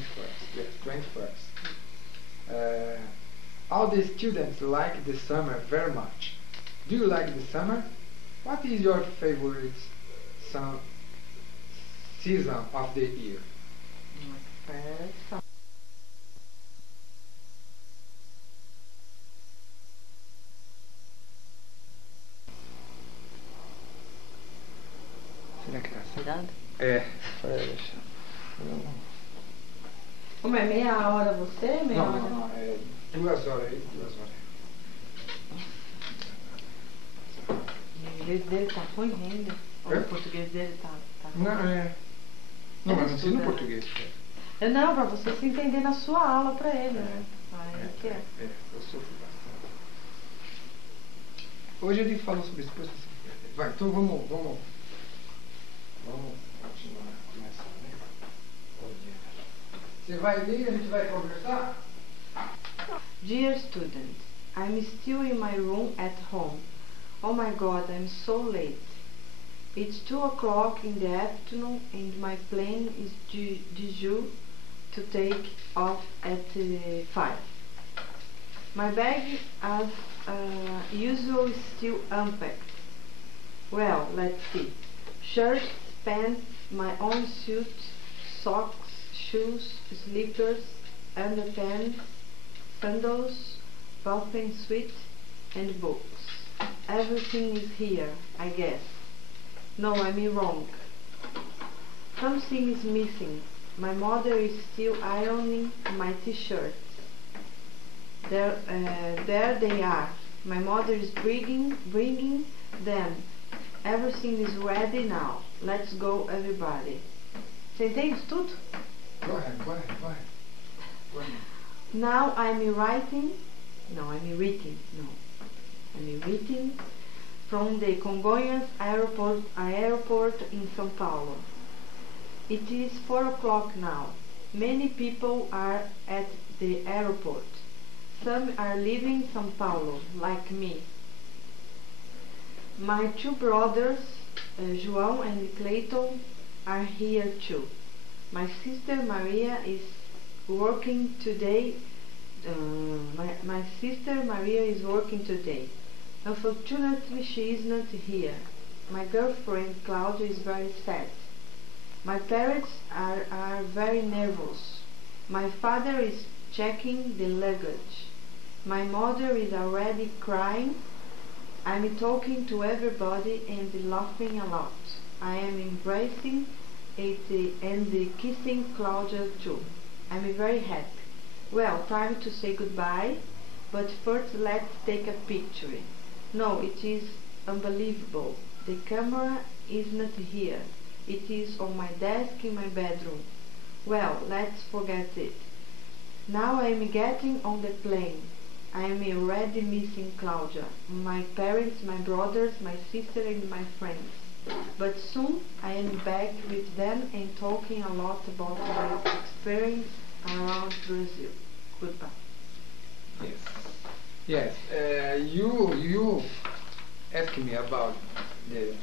21st. Yes, 21st. All the students like the summer very much. Do you like the summer? What is your favorite season of the year? First, Será que tá assim? cuidado. É, pode deixar. Como é meia hora você, meia Não, hora? não, não, é 2 horas aí, 2 horas. O inglês dele tá ruim ainda. Ou o português dele tá ruim? Não, não, mas ensina estuda. português. Não, pra você se entender na sua aula pra ele, né? Aí que é. Eu sofro bastante. Hoje ele falou sobre isso, depois você perde. Vai, então vamos continuar, começar, né? Você vai ler e a gente vai conversar? Dear student, I'm still in my room at home. Oh my God, I'm so late. It's 2 o'clock in the afternoon and my plane is due to take off at 5. My bag, as usual, is still unpacked. Well, let's see. Shirts, pants, my own suit, socks, shoes, slippers, underpants, sandals, bathing suit, and books. Everything is here, I guess. No, I'm wrong. Something is missing. My mother is still ironing my t-shirts. There they are. My mother is bringing them. Everything is ready now. Let's go, everybody. Você entende tudo? Go ahead. Now I'm reading from the Congonhas airport in São Paulo. It is 4 o'clock now. Many people are at the airport. Some are leaving São Paulo, like me. My 2 brothers, João and Clayton, are here too. My sister Maria is working today. My sister Maria is working today. Unfortunately, she is not here. My girlfriend Claudia is very sad. My parents are very nervous. My father is checking the luggage. My mother is already crying. I'm talking to everybody and laughing a lot. I am embracing it and kissing Claudia too. I'm very happy. Well, time to say goodbye, but first let's take a picture. No, it is unbelievable. The camera is not here. It is on my desk in my bedroom. Well, let's forget it. Now I'm getting on the plane. I am already missing Claudia, my parents, my brothers, my sister and my friends. But soon I am back with them and talking a lot about my experience around Brazil. Goodbye. Yes. You asked me about this,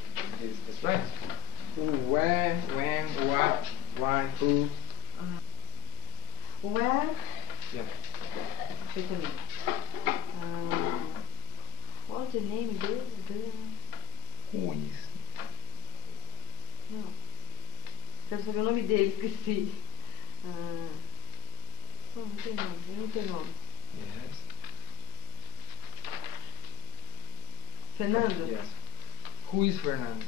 right? Who, where, when, what, why, who. Where? Yeah. Wait a minute. What's the name? Who is? Não. Quero saber o nome dele, esqueci. Não tem nome, ele não tem nome. Yes. Fernando? Yes. Who is Fernando?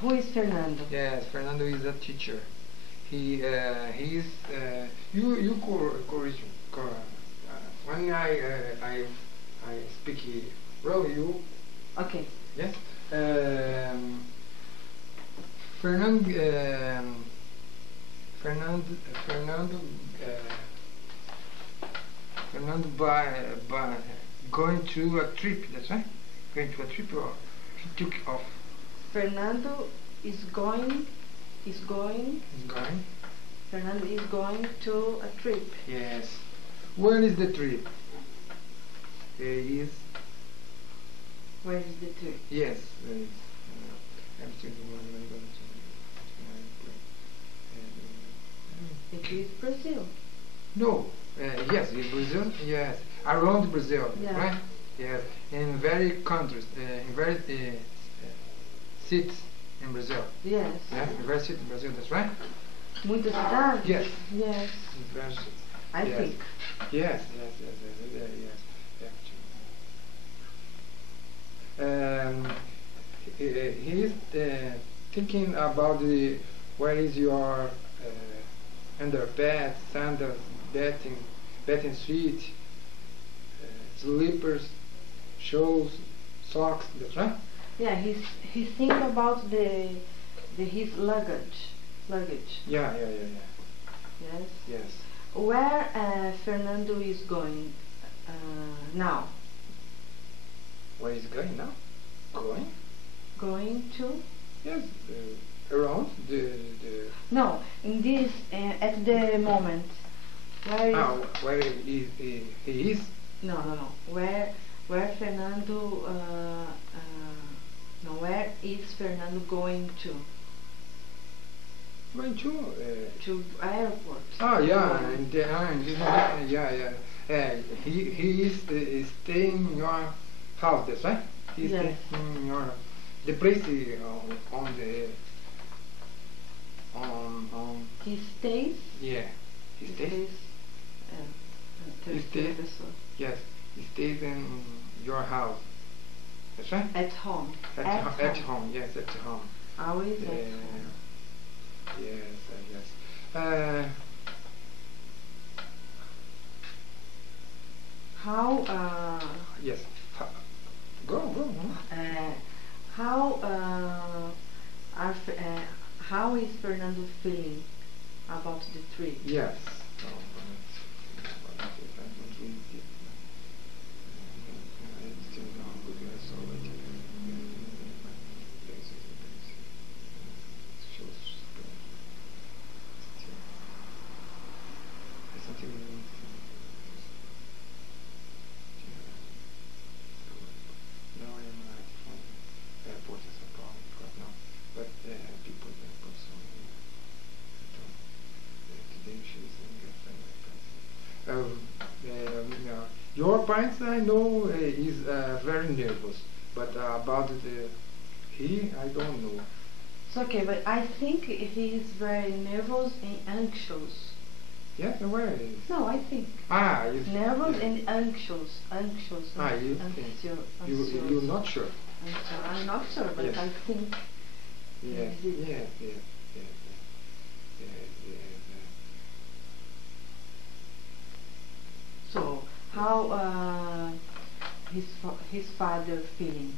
Who is Fernando? Yes, Fernando is a teacher. He is you correct when I speak wrong you. Okay. Yes. Fernando by going to a trip. That's right. Going to a trip, or he took off. Fernando is going. He's going. Fernando is going to a trip. Yes. Where is the trip? He is. Where is the trip? Yes. Everything. It Portuguese Brazil. No. Yes, in Brazil. Yes, around Brazil, Yeah. right? Yes, in very countries, in very cities in Brazil. Yes. Yes, in very cities in Brazil. That's right. Muitas cidades? Yes. Yes. In very cities. I Yes. think. Yes, he is thinking about where is your underpants, sandals, bathing suit, slippers, shoes, socks. That's right. Yeah, he's thinking about his luggage. Yeah. Yes. Yes. Where Fernando is going now? Where is he going now? Going? Going to? Yes. Around the. No, in this at the moment. Where is? Where he is? No. Where Fernando? No, where is Fernando going to? Going To airport. Oh yeah, Going. yeah. He is staying in your house, that's right. He's Yes. staying in your the place on the on He stays. yeah. He stays. He Terceira stays. pessoa. Yes, he stays in your house. That's right. At home. At home. Yes, at home. Always at home. Yes. How Yes. Go. how how is Fernando feeling about the trip? Yes. Your parents, I know, is very nervous, but about I don't know. It's okay, but I think he is very nervous and anxious. Yes, where is? No, I think. Yes. Nervous Yeah. and anxious. You think? You're not sure? I'm not sure, but Yes. I think. Yes. Yes. Yes. So, how his father feeling?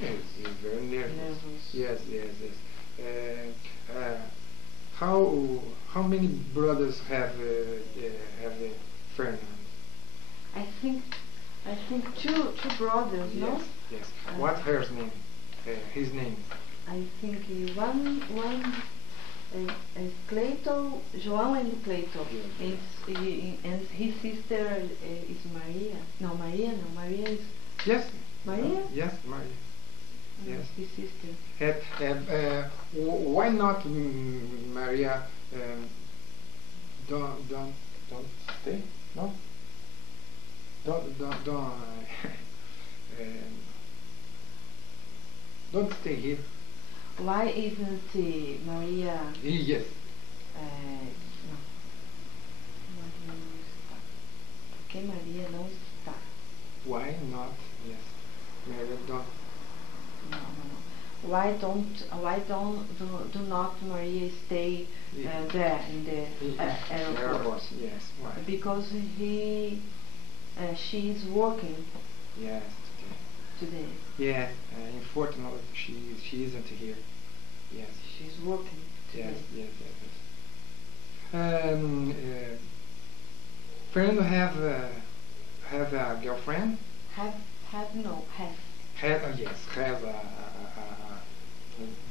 Yes, he's very nervous. Yes. How many brothers have Fernand? I think two brothers, Yes. no? Yes. What's her name? His name? I think one is Clayton, João and Clayton. Yeah. And his sister is Maria. No, Maria is Yes. Maria? Yes, Maria. Yes. His sister. Why not Maria? Don't stay. No. Don't. Don't stay here. Why isn't Maria? Yes. No. Maria não está. Por que Maria não está? Why not? Yes. Maria don't. No. Why do not Maria stay there in the airport? Yes. Why? Because she is working Yes. today. Yeah. Unfortunately, she isn't here. Yes. She's working today. Yes. Fernando have a girlfriend? Have Have a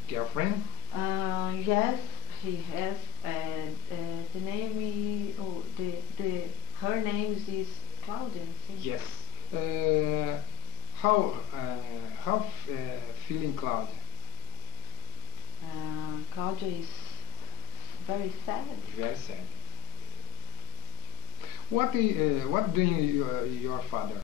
girlfriend? Yes, he has. The name is, her name is Claudia, I think. Yes. How feeling Claudia? Claudia is very sad. Very sad. What doing your father?